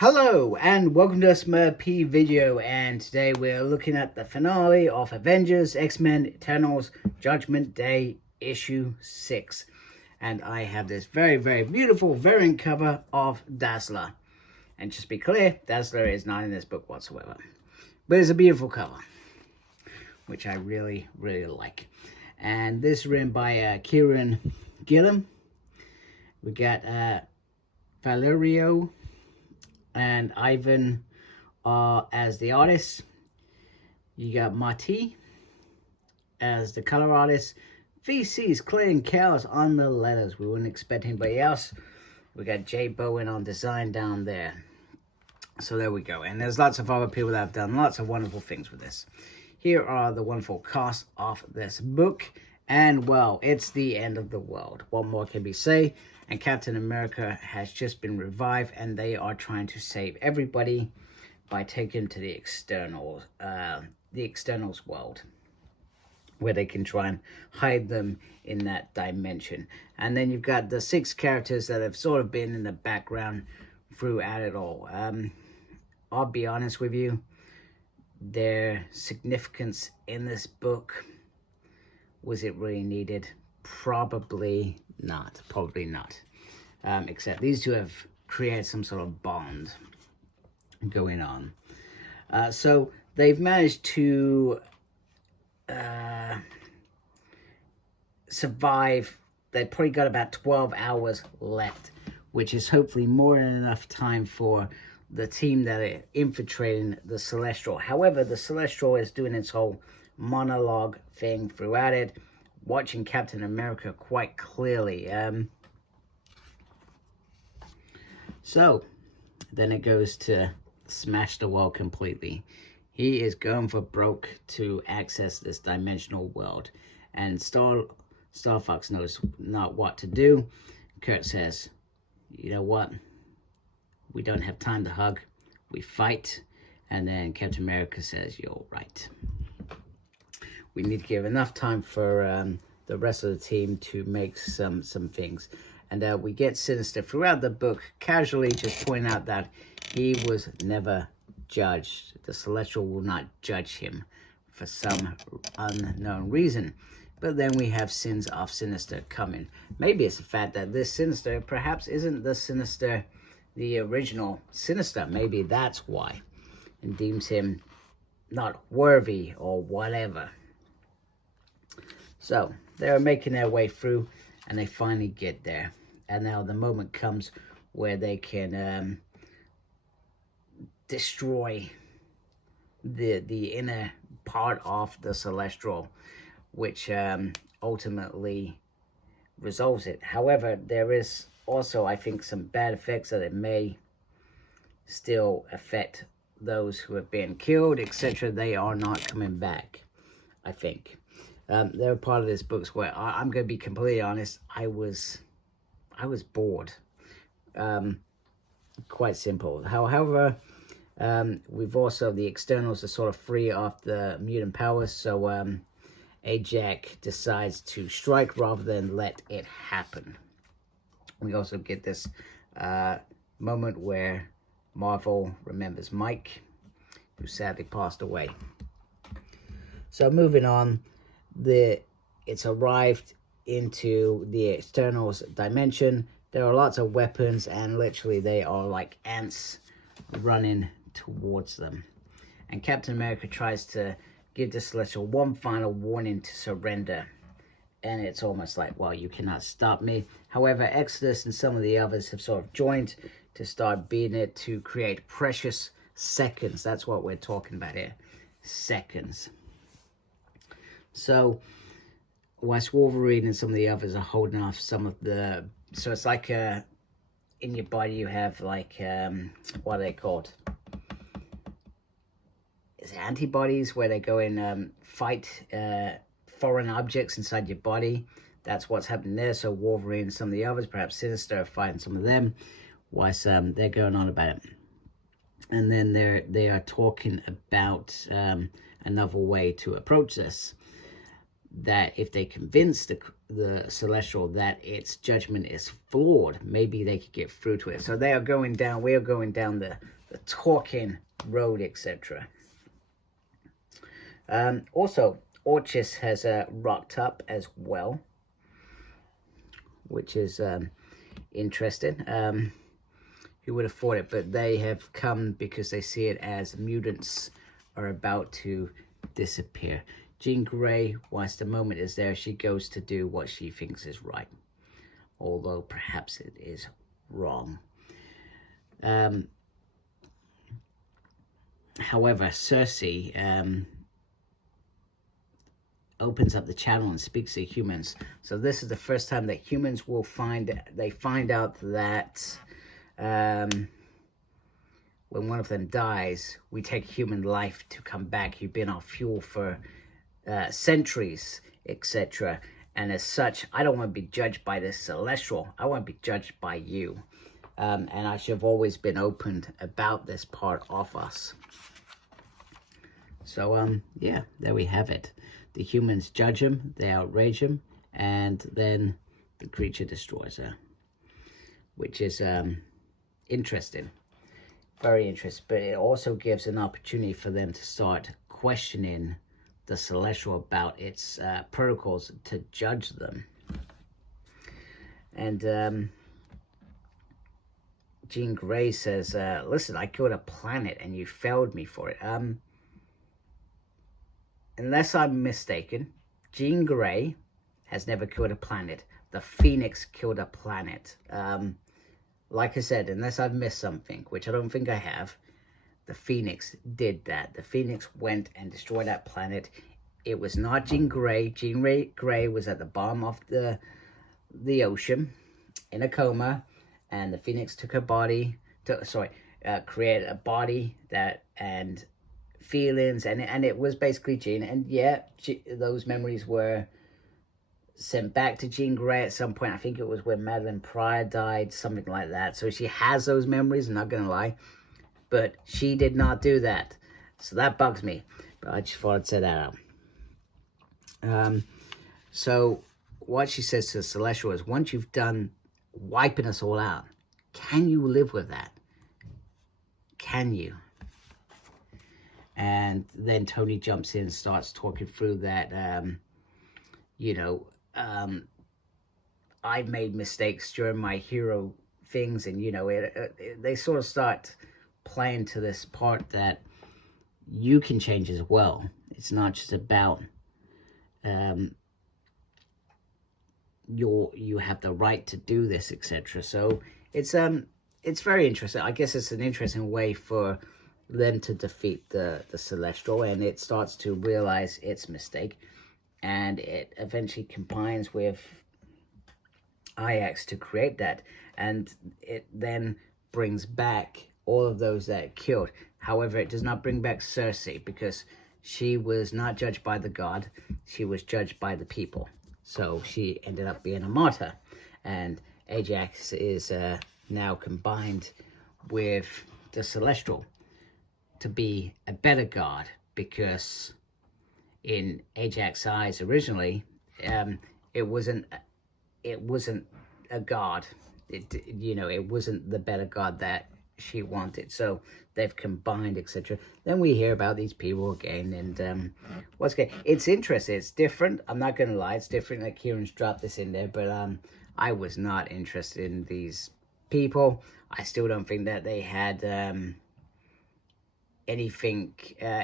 Hello and welcome to a Smurp video, and today we're looking at the finale of Avengers, X-Men, Eternals, Judgment Day, issue 6. And I have this very, very beautiful variant cover of Dazzler. And just to be clear, Dazzler is not in this book whatsoever. But it's a beautiful cover, which I really, really like. And this is written by Kieran Gillen. We got Valerio and Ivan as the artist. You got Marty as the color artist. VC's Clay Cows on the letters. We wouldn't expect anybody else. We got Jay Bowen on design down there. So there we go. And there's lots of other people that have done lots of wonderful things with this. Here are the wonderful cast of this book. And well, it's the end of the world. What more can we say? And Captain America has just been revived, and they are trying to save everybody by taking to the externals world, where they can try and hide them in that dimension. And then you've got the 6 characters that have sort of been in the background throughout it all. I'll be honest with you, their significance in this book, was it really needed? Probably not. Except these two have created some sort of bond going on. So they've managed to survive. They've probably got about 12 hours left, which is hopefully more than enough time for the team that are infiltrating the Celestial. However, the Celestial is doing its whole monologue thing throughout it, watching Captain America quite clearly. So then it goes to smash the world completely. He is going for broke to access this dimensional world, and Starfox knows not what to do. Kurt says, you know what, we don't have time to hug, we fight. And then Captain America says, you're right, we need to give enough time for the rest of the team to make some things. And we get Sinister throughout the book casually just pointing out that he was never judged. The Celestial will not judge him for some unknown reason. But then we have Sins of Sinister coming. Maybe it's the fact that this Sinister perhaps isn't the Sinister, the original Sinister. Maybe that's why. And deems him not worthy or whatever. So they're making their way through, and they finally get there. And now the moment comes where they can destroy the inner part of the Celestial, which ultimately resolves it. However, there is also, I think, some bad effects that it may still affect those who have been killed, etc. They are not coming back, I think. They're part of this books where I'm going to be completely honest, I was bored. Quite simple. However, we've also, the externals are sort of free of the mutant powers, so A.X.E decides to strike rather than let it happen. We also get this moment where Marvel remembers Mike, who sadly passed away. So moving on, it's arrived into the externals dimension. There are lots of weapons, and literally they are like ants running towards them. And Captain America tries to give the Celestial one final warning to surrender, and it's almost like, well, you cannot stop me. However, Exodus and some of the others have sort of joined to start beating it to create precious seconds. That's what we're talking about here, seconds. So whilst Wolverine and some of the others are holding off some of the, so it's like in your body you have like what are they called, is it antibodies, where they go and fight foreign objects inside your body. That's what's happening there. So Wolverine and some of the others, perhaps Sinister, are fighting some of them whilst they're going on about it. And then they are talking about another way to approach this. that if they convince the Celestial that its judgment is flawed, maybe they could get through to it. So we are going down the talking road, etc. Also, A.X.E has rocked up as well, which is interesting. Who would have thought it? But they have come because they see it as mutants are about to disappear. Jean Grey, whilst the moment is there, she goes to do what she thinks is right, although perhaps it is wrong. However, Cersei opens up the channel and speaks to humans. So this is the first time that humans will find out that when one of them dies, we take human life to come back. You've been our fuel for centuries, etc. And as such, I don't want to be judged by this Celestial. I want to be judged by you. And I should have always been opened about this part of us. So, yeah, there we have it. The humans judge him, they outrage him, and then the creature destroys her. Which is interesting. Very interesting. But it also gives an opportunity for them to start questioning the Celestial about its protocols to judge them. And Jean Grey says, listen, I killed a planet and you failed me for it. Unless I'm mistaken, Jean Grey has never killed a planet. The Phoenix killed a planet. Like I said, unless I've missed something, which I don't think I have, the Phoenix did that. The Phoenix went and destroyed that planet. It was not Jean Grey. Jean Grey was at the bottom of the ocean in a coma, and the Phoenix took her body, created a body and feelings, and it was basically Jean. And yeah, those memories were sent back to Jean Grey at some point. I think it was when Madeline Pryor died, something like that. So she has those memories, I'm not gonna lie, but she did not do that. So that bugs me, but I just thought I'd say that out. So what she says to the Celestial is, once you've done wiping us all out, can you live with that? Can you? And then Tony jumps in and starts talking through that, I've made mistakes during my hero things, and, they sort of start playing to this part that you can change as well. It's not just about you have the right to do this, etc. So it's very interesting. I guess it's an interesting way for them to defeat the Celestial, and it starts to realize its mistake, and it eventually combines with A.X.E to create that, and it then brings back all of those that it killed. However, it does not bring back Cersei, because she was not judged by the god, she was judged by the people. So she ended up being a martyr, and A.X.E is now combined with the Celestial to be a better god, because in A.X.'s eyes originally, it wasn't a god. It wasn't the better god that she wanted. So they've combined, etc. Then we hear about these people again, and what's good? It's interesting. It's different. I'm not gonna lie, it's different. Like, Kieran's dropped this in there, but I was not interested in these people. I still don't think that they had anything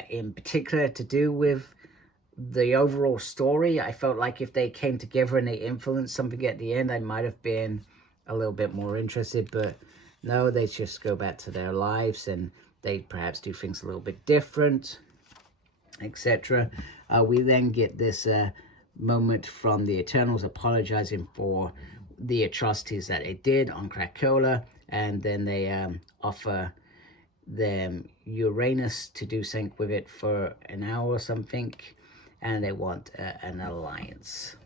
in particular to do with the overall story. I felt like if they came together and they influenced something at the end, I might have been a little bit more interested, but no, they just go back to their lives, and they perhaps do things a little bit different, etc. We then get this moment from the Eternals apologizing for the atrocities that they did on Krakoa, and then they offer them Uranus to do something with it for an hour or something, and they want an alliance.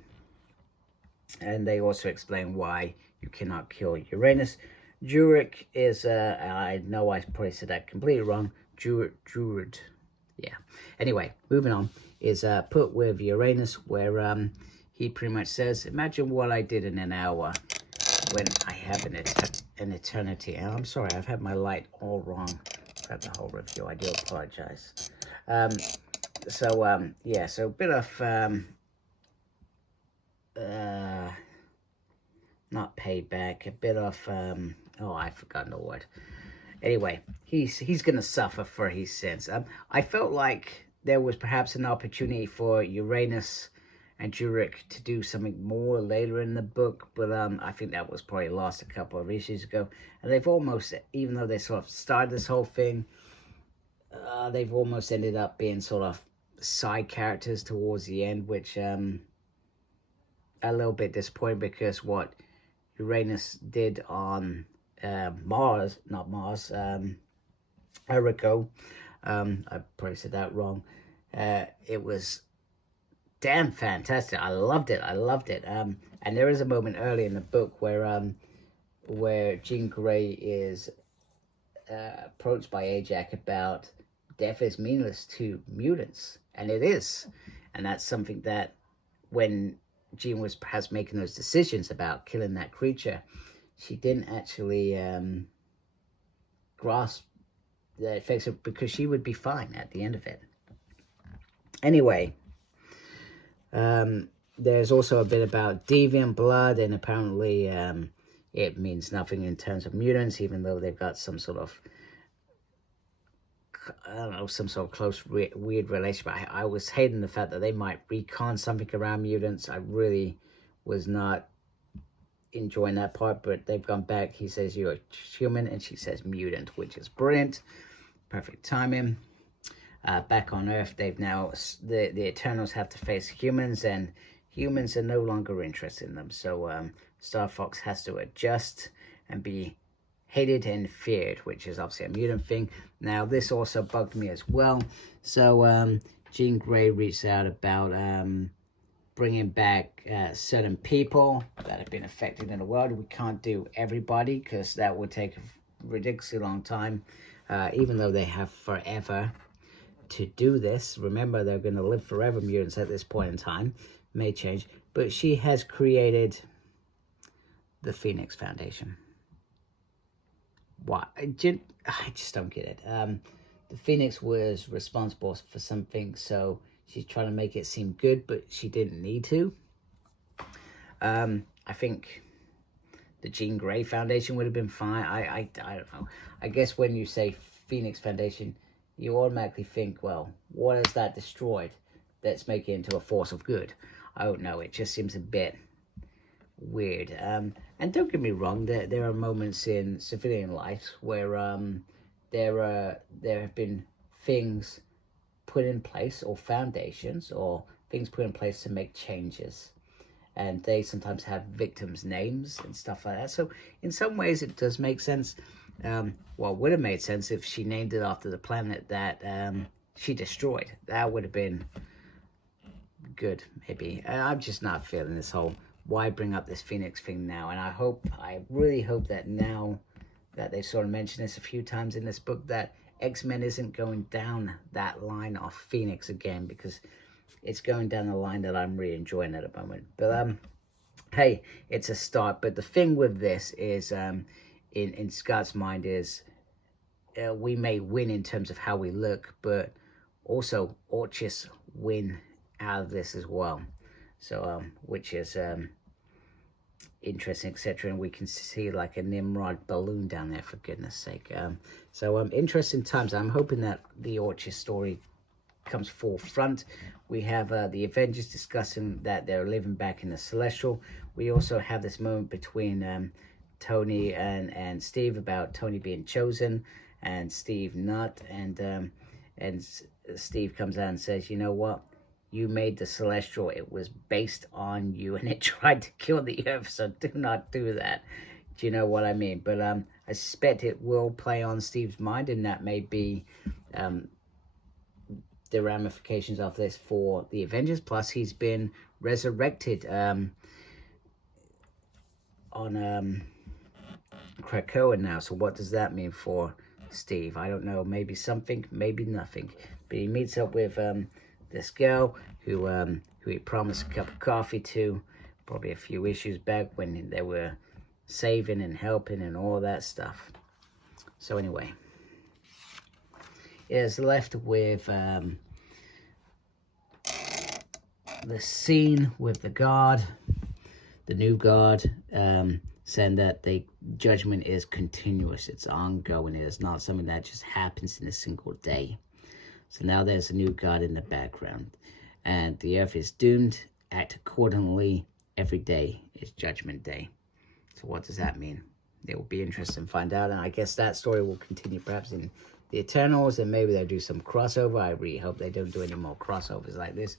And they also explain why you cannot kill Uranus. Druid is, I know I probably said that completely wrong, Druid. Yeah. Anyway, moving on. is put with Uranus, where he pretty much says, imagine what I did in an hour when I have an eternity. And I'm sorry, I've had my light all wrong throughout the whole review. I do apologize. Yeah, so a bit of not payback, a bit of oh, I've forgotten the word. Anyway, he's gonna suffer for his sins. I felt like there was perhaps an opportunity for Uranus and Jurek to do something more later in the book, but I think that was probably lost a couple of issues ago. And they've almost, even though they sort of started this whole thing, they've almost ended up being sort of side characters towards the end, which a little bit disappointing, because what Uranus did on Mars, not Mars, Erico, I probably said that wrong. It was damn fantastic. I loved it. And there is a moment early in the book where Jean Grey is approached by Ajax about death is meaningless to mutants, and it is. And that's something that when Jean was perhaps making those decisions about killing that creature, she didn't actually grasp the effects of, because she would be fine at the end of it. Anyway, there's also a bit about deviant blood, and apparently it means nothing in terms of mutants, even though they've got some sort of, I don't know, some sort of close weird relationship. I was hating the fact that they might recon something around mutants. I really was not enjoying that part, but they've gone back. He says you're human, and she says mutant, which is brilliant. Perfect timing. Back on Earth, they've now, the Eternals have to face humans, and humans are no longer interested in them. So Star Fox has to adjust and be hated and feared, which is obviously a mutant thing. Now, this also bugged me as well. So Jean Grey reached out about bringing back certain people that have been affected in the world. We can't do everybody, because that would take a ridiculously long time, even though they have forever to do this. Remember, they're going to live forever, mutants, at this point in time. May change, but she has created the Phoenix Foundation. Why? I just don't get it. The Phoenix was responsible for something, so she's trying to make it seem good, but she didn't need to. I think the Jean Grey Foundation would have been fine. I don't know. I guess when you say Phoenix Foundation, you automatically think, well, what has that destroyed? Let's make it into a force of good. I don't know. It just seems a bit weird. And don't get me wrong, there are moments in civilian life where there have been things put in place, or foundations, or things put in place to make changes. And they sometimes have victims' names and stuff like that. So in some ways it does make sense. Well, it would have made sense if she named it after the planet that she destroyed. That would have been good, maybe. I'm just not feeling this whole, why bring up this Phoenix thing now? And I really hope that now that they've sort of mentioned this a few times in this book, that X-Men isn't going down that line of Phoenix again, because it's going down the line that I'm really enjoying at the moment. But hey, it's a start. But the thing with this is, in Scott's mind, is we may win in terms of how we look, but also A.X.E win out of this as well. So which is interesting, etc. And we can see like a Nimrod balloon down there, for goodness sake. So interesting times. I'm hoping that the A.X.E story comes forefront. We have the Avengers discussing that they're living back in the Celestial. We also have this moment between Tony and Steve about Tony being chosen and Steve not, and Steve comes out and says, you know what, you made the Celestial, it was based on you, and it tried to kill the Earth, so do not do that. Do you know what I mean? But I suspect it will play on Steve's mind, and that may be the ramifications of this for the Avengers. Plus, he's been resurrected on Krakoa now. So what does that mean for Steve? I don't know. Maybe something, maybe nothing. But he meets up with this girl who he promised a cup of coffee to, probably a few issues back when they were saving and helping and all that stuff. So anyway, it is left with the scene with the guard, the new guard, saying that the judgment is continuous, it's ongoing, it is not something that just happens in a single day. So now there's a new God in the background, and the earth is doomed. Act accordingly. Every day is Judgment Day. So what does that mean? It will be interesting to find out, and I guess that story will continue perhaps in the Eternals, and maybe they'll do some crossover. I really hope they don't do any more crossovers like this.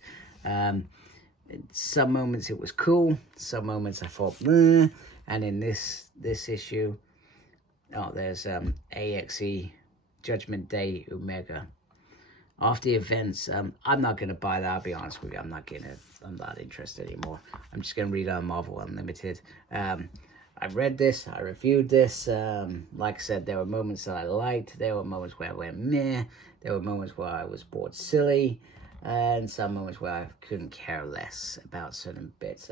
Some moments it was cool, some moments I thought, meh. And in this issue, there's A.X.E, Judgment Day, Omega. After the events, I'm not going to buy that, I'll be honest with you. I'm not interested anymore. I'm just going to read on Marvel Unlimited. I read this, I reviewed this. Like I said, there were moments that I liked. There were moments where I went meh. There were moments where I was bored silly. And some moments where I couldn't care less about certain bits.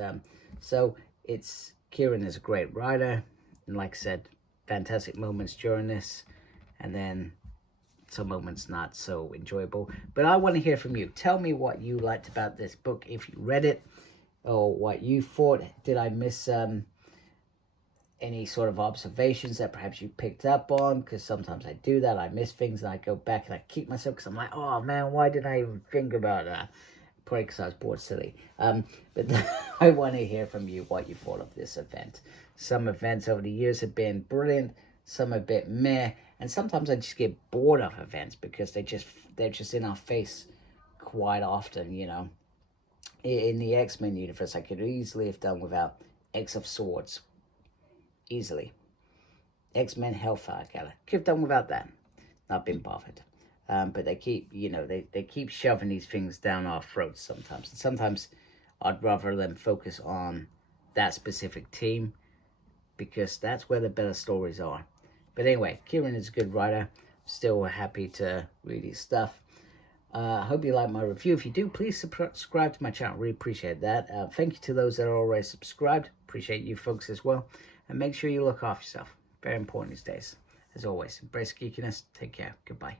So Kieran is a great writer. And like I said, fantastic moments during this. And then some moments not so enjoyable. But I want to hear from you. Tell me what you liked about this book if you read it, or what you thought. Did I miss any sort of observations that perhaps you picked up on? Because sometimes I do that. I miss things and I go back and I keep myself because I'm like, oh man, why didn't I even think about that? Probably because I was bored silly. But I want to hear from you what you thought of this event. Some events over the years have been brilliant, some a bit meh, and sometimes I just get bored of events because they're just in our face quite often, you know. In the X-Men universe, I could easily have done without X of Swords. Easily. X-Men Hellfire Gala. Could have done without that. Not been bothered. But they keep, they keep shoving these things down our throats sometimes. And sometimes I'd rather them focus on that specific team, because that's where the better stories are. But anyway, Kieran is a good writer. Still happy to read his stuff. I hope you like my review. If you do, please subscribe to my channel. Really appreciate that. Thank you to those that are already subscribed. Appreciate you folks as well. And make sure you look after yourself. Very important these days. As always, embrace geekiness. Take care. Goodbye.